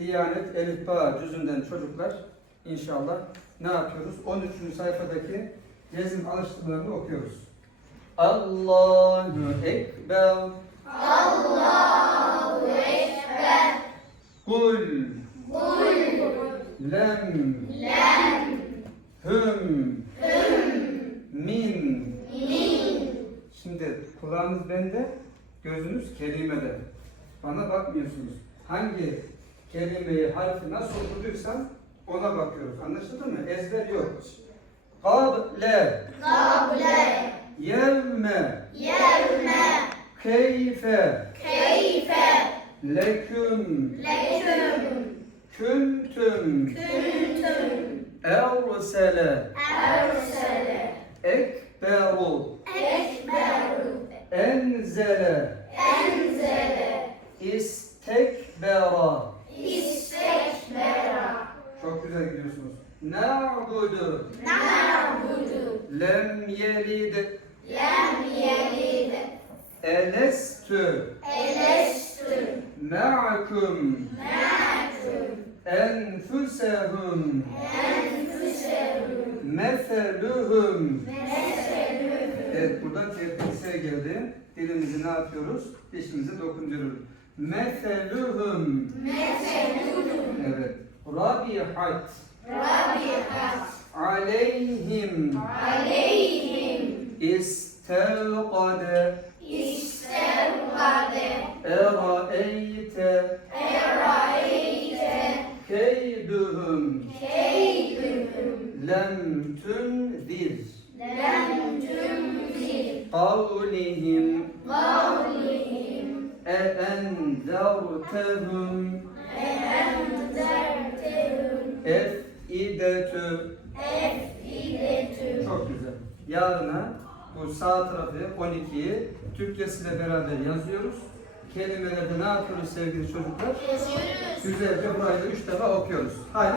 Diyanet Elifba cüzünden çocuklar inşallah ne yapıyoruz? 13. sayfadaki yazım alıştırmalarını okuyoruz. Allahu Ekber Allahu Ekber. Kul Kul. Lem Lem. Hüm Hüm. Min Min. Şimdi kulağınız bende, gözünüz kelimede. Bana bakmıyorsunuz. Hangi kelimeyi, harfi nasıl okuduysam ona bakıyoruz. Anlaşıldı mı? Ezber yok. Kable, Kable. yevme, Yevme. keyfe, Keyfe. leküm, Leküm. küntüm, Küntüm. ersele, Ersele. ekberu, Ekberu. enzele, Enzele. istekbera. İstekbera. Çok güzel gidiyorsunuz. Na'budu Na'budu. lem yelid Lem yelid. elestü Elestü. ma'akum Ma'kum. enfusehum Enfüsehum. meseluhum. Evet buradan tertipse geldi. Dilimizi ne yapıyoruz? Dişimizi dokunduruyoruz. Meseluhum Meselühüm. Evet. Rabihat Aleyhim Aleyhim. istevkade İstevkade. eraeyte Eraeyte. keyduhum Keydühüm. lem tunzir Lem tünzir. kavlihim Kavlihim. eenzertehum Enzertehum. efidetü Efidetü. Çok güzel. Yarına bu sağ tarafı 12'yi Türkçesiyle beraber yazıyoruz. Kelimelerde ne yapıyoruz sevgili çocuklar? Yazıyoruz. Güzelce burayı da 3 defa okuyoruz. Haydi.